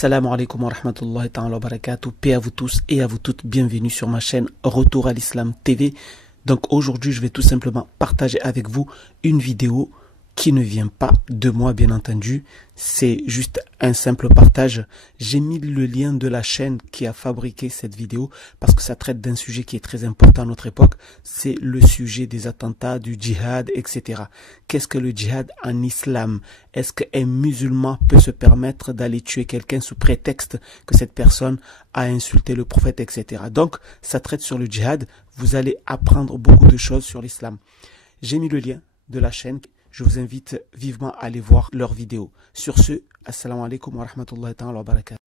Assalamu alaikum wa rahmatullahi ta'ala wa barakatuh. Paix à vous tous et à vous toutes. Bienvenue sur ma chaîne Retour à l'Islam TV. Donc aujourd'hui, je vais tout simplement partager avec vous une vidéo qui ne vient pas de moi, bien entendu. C'est juste un simple partage. J'ai mis le lien de la chaîne qui a fabriqué cette vidéo parce que ça traite d'un sujet qui est très important à notre époque. C'est le sujet des attentats, du djihad, etc. Qu'est-ce que le djihad en islam? Est-ce qu'un musulman peut se permettre d'aller tuer quelqu'un sous prétexte que cette personne a insulté le prophète, etc. Donc, ça traite sur le djihad. Vous allez apprendre beaucoup de choses sur l'islam. J'ai mis le lien de la chaîne. Je vous invite vivement à aller voir leurs vidéos. Sur ce, assalamu alaikum wa rahmatullahi ta'ala wa barakatuh.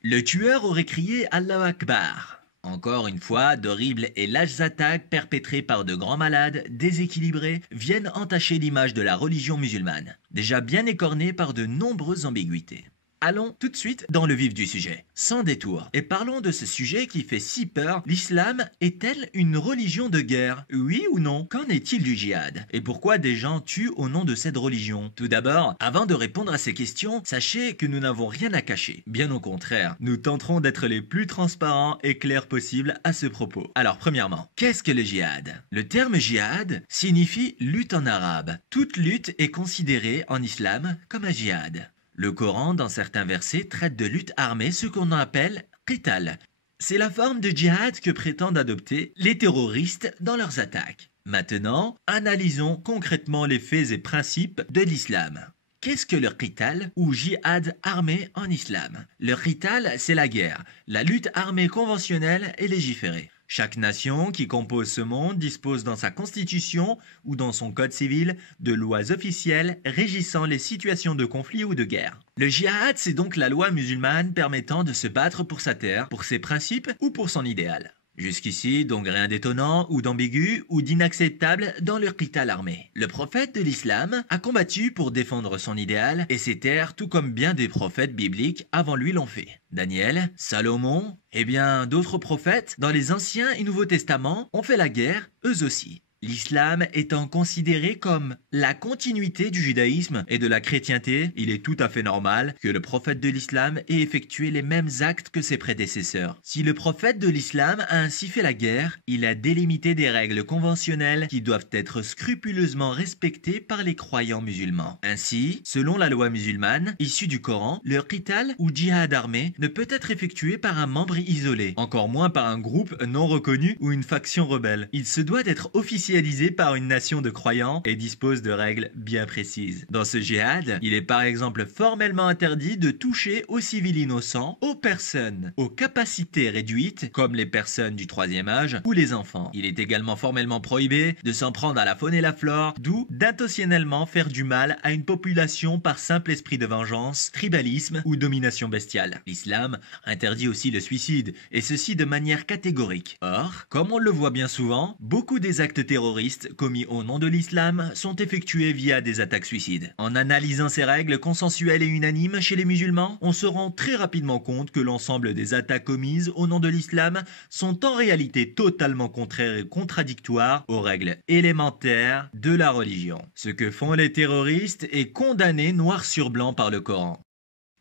Le tueur aurait crié Allahu Akbar. Encore une fois, d'horribles et lâches attaques perpétrées par de grands malades, déséquilibrés, viennent entacher l'image de la religion musulmane, déjà bien écornée par de nombreuses ambiguïtés. Allons tout de suite dans le vif du sujet, sans détour, et parlons de ce sujet qui fait si peur. L'islam est-elle une religion de guerre? Oui ou non? Qu'en est-il du djihad? Et pourquoi des gens tuent au nom de cette religion? Tout d'abord, avant de répondre à ces questions, sachez que nous n'avons rien à cacher. Bien au contraire, nous tenterons d'être les plus transparents et clairs possibles à ce propos. Alors premièrement, qu'est-ce que le djihad? Le terme djihad signifie lutte en arabe. Toute lutte est considérée en islam comme un djihad. Le Coran, dans certains versets, traite de lutte armée, ce qu'on appelle qital. C'est la forme de djihad que prétendent adopter les terroristes dans leurs attaques. Maintenant, analysons concrètement les faits et principes de l'islam. Qu'est-ce que le qital ou djihad armé en islam? Le qital, c'est la guerre, la lutte armée conventionnelle et légiférée. Chaque nation qui compose ce monde dispose dans sa constitution ou dans son code civil de lois officielles régissant les situations de conflit ou de guerre. Le djihad, c'est donc la loi musulmane permettant de se battre pour sa terre, pour ses principes ou pour son idéal. Jusqu'ici, donc rien d'étonnant ou d'ambigu ou d'inacceptable dans le qital armé. Le prophète de l'islam a combattu pour défendre son idéal et ses terres, tout comme bien des prophètes bibliques avant lui l'ont fait. Daniel, Salomon et bien d'autres prophètes dans les Anciens et Nouveaux Testaments ont fait la guerre, eux aussi. L'islam étant considéré comme la continuité du judaïsme et de la chrétienté, il est tout à fait normal que le prophète de l'islam ait effectué les mêmes actes que ses prédécesseurs. Si le prophète de l'islam a ainsi fait la guerre, il a délimité des règles conventionnelles qui doivent être scrupuleusement respectées par les croyants musulmans. Ainsi, selon la loi musulmane, issue du Coran, le qital ou djihad armé ne peut être effectué par un membre isolé, encore moins par un groupe non reconnu ou une faction rebelle. Il se doit d'être officialisé par une nation de croyants et dispose de règles bien précises. Dans ce djihad, il est par exemple formellement interdit de toucher aux civils innocents, aux personnes aux capacités réduites, comme les personnes du troisième âge ou les enfants. Il est également formellement prohibé de s'en prendre à la faune et la flore, d'où d'intentionnellement faire du mal à une population par simple esprit de vengeance, tribalisme ou domination bestiale. L'islam interdit aussi le suicide, et ceci de manière catégorique. Or, comme on le voit bien souvent, beaucoup des actes terroristes commis au nom de l'islam sont effectués via des attaques suicides. En analysant ces règles consensuelles et unanimes chez les musulmans, on se rend très rapidement compte que l'ensemble des attaques commises au nom de l'islam sont en réalité totalement contraires et contradictoires aux règles élémentaires de la religion. Ce que font les terroristes est condamné noir sur blanc par le Coran.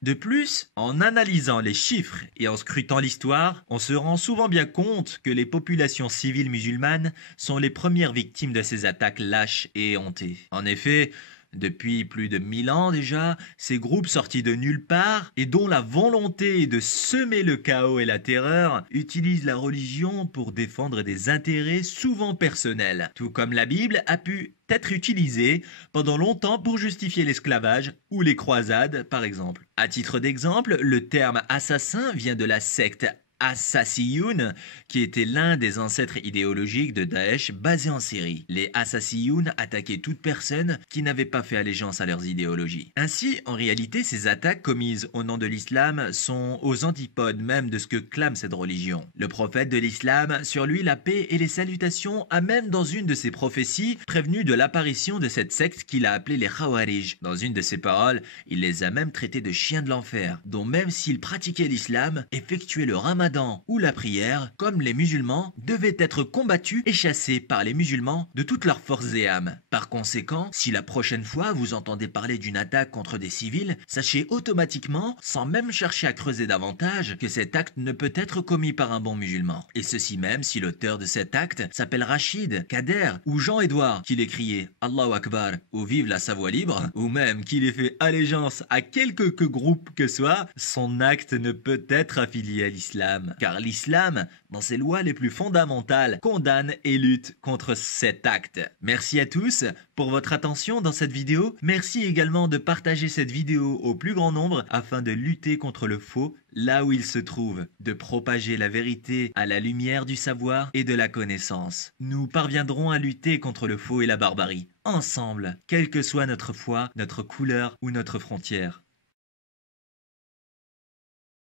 De plus, en analysant les chiffres et en scrutant l'histoire, on se rend souvent bien compte que les populations civiles musulmanes sont les premières victimes de ces attaques lâches et éhontées. En effet, depuis plus de 1000 ans déjà, ces groupes sortis de nulle part et dont la volonté est de semer le chaos et la terreur utilisent la religion pour défendre des intérêts souvent personnels, tout comme la Bible a pu être utilisée pendant longtemps pour justifier l'esclavage ou les croisades par exemple. À titre d'exemple, le terme assassin vient de la secte Assassiyun, qui était l'un des ancêtres idéologiques de Daesh basé en Syrie. Les Assassiyun attaquaient toute personne qui n'avait pas fait allégeance à leurs idéologies. Ainsi, en réalité, ces attaques commises au nom de l'islam sont aux antipodes même de ce que clame cette religion. Le prophète de l'islam, sur lui la paix et les salutations, a même dans une de ses prophéties prévenu de l'apparition de cette secte qu'il a appelée les Khawarij. Dans une de ses paroles, il les a même traités de chiens de l'enfer, dont même s'ils pratiquaient l'islam, effectuaient le ramadan ramadan ou la prière, comme les musulmans, devaient être combattus et chassés par les musulmans de toutes leurs forces et âmes. Par conséquent, si la prochaine fois vous entendez parler d'une attaque contre des civils, sachez automatiquement, sans même chercher à creuser davantage, que cet acte ne peut être commis par un bon musulman. Et ceci même si l'auteur de cet acte s'appelle Rachid, Kader ou Jean-Édouard, qu'il ait crié Allahu Akbar ou Vive la Savoie libre, ou même qu'il ait fait allégeance à quelque groupe que soit, son acte ne peut être affilié à l'islam. Car l'islam, dans ses lois les plus fondamentales, condamne et lutte contre cet acte. Merci à tous pour votre attention dans cette vidéo. Merci également de partager cette vidéo au plus grand nombre afin de lutter contre le faux là où il se trouve, de propager la vérité à la lumière du savoir et de la connaissance. Nous parviendrons à lutter contre le faux et la barbarie, ensemble, quelle que soit notre foi, notre couleur ou notre frontière.